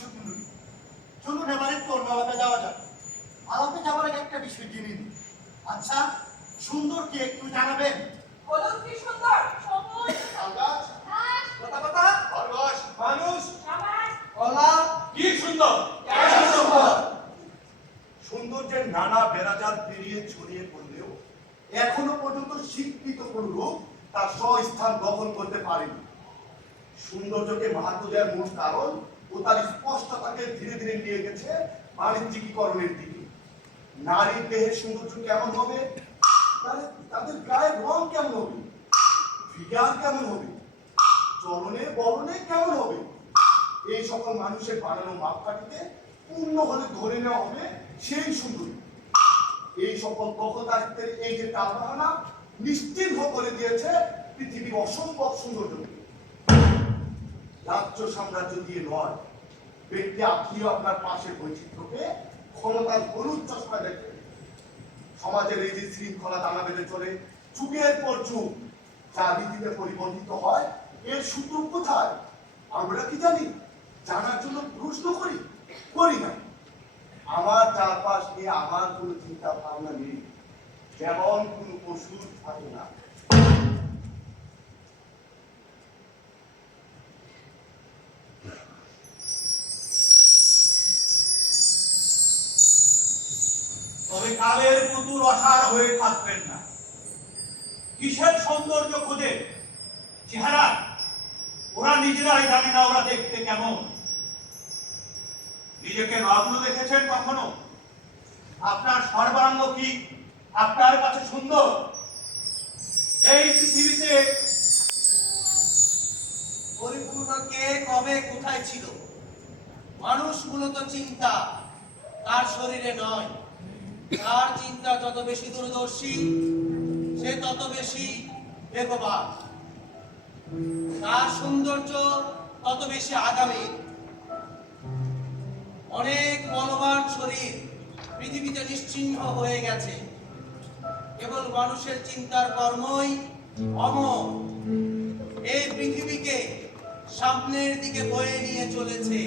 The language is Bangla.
সুন্দরী। চলুন এবার একটু অন্য আলাপে যাওয়া যাক। আলাপে যাওয়ার আগে একটা বিষয় জেনে নিন। আচ্ছা, সুন্দর কি একটু জানাবেন? বলুন কি সুন্দর? সবুজ, আকাশ, ঘাস, লতাপাতা, খরগোশ, মানুষ, সমাজ, কলা, কি সুন্দর! সৌন্দর্যের নানা বেড়াজাল পেরিয়ে ছড়িয়ে পড়লেও এখনো পর্যন্ত স্বীকৃত কোন রূপ তার স্বস্থান দখল করতে পারেনি। সৌন্দর্যকে মাহাত্ম্য দেওয়ার মূল কারণ ও তার স্পষ্টতাকে ধীরে ধীরে নিয়ে গেছে বাণিজ্যিকীকরণের দিকে। নারীর দেহের সৌন্দর্য কেমন হবে, তাদের গায়ের রং কেমন হবে, ফিগার কেমন হবে, চলনে বলনে কেমন হবে, এই সকল মানুষের বানানো মাপকাঠিতে পূর্ণ হলে ধরে নেওয়া হবে সেই সুন্দরী। এই সকল দখলদারিত্বের এই যে টালবাহানা নিশ্চিহ্ন করে দিয়েছে পৃথিবীর অসম্ভব সৌন্দর্যকে। রাজ্য সাম্রাজ্য দিয়ে নয়, ব্যক্তি আপনিও আপনার পাশের বৈচিত্র্যকে ক্ষমতার হলুদ চশমা দেখে। সমাজের এই যে শৃঙ্খলা দানা বেঁধে চলে যুগের পর যুগ, যা রীতিতে পরিবর্তিত হয়, এর সূত্র কোথায় আমরা কি জানি? জানার জন্য প্রশ্ন করি না। আমার চারপাশ নিয়ে আমার কোনো চিন্তা ভাবনা নেই, যেমন কোন পশুর থাকে না। তবে কালের পুতুল অসার হয়ে থাকবেন না। কিসের সৌন্দর্য খোঁজে? চেহারা? ওরা নিজেরাই জানে না ওরা দেখতে কেমন। নিজেকে নগ্ন দেখেছেন কখনো? আপনার সর্বাঙ্গ কি আপনার কাছে সুন্দর? এই পৃথিবীতে পরিপূর্ণ কে কবে কোথায় ছিল? মানুষ মূলত চিন্তা, তার শরীরে নয়। তার চিন্তা যত বেশি দূরদর্শী, সে তত বেশি বেগবান। তার সৌন্দর্য তত বেশি আগামী। অনেক বলবান শরীর পৃথিবীতে নিশ্চিহ্ন হয়ে গেছে, কেবল মানুষের চিন্তার কর্মই অমর এই পৃথিবীকে সামনের দিকে বয়ে নিয়ে চলেছে।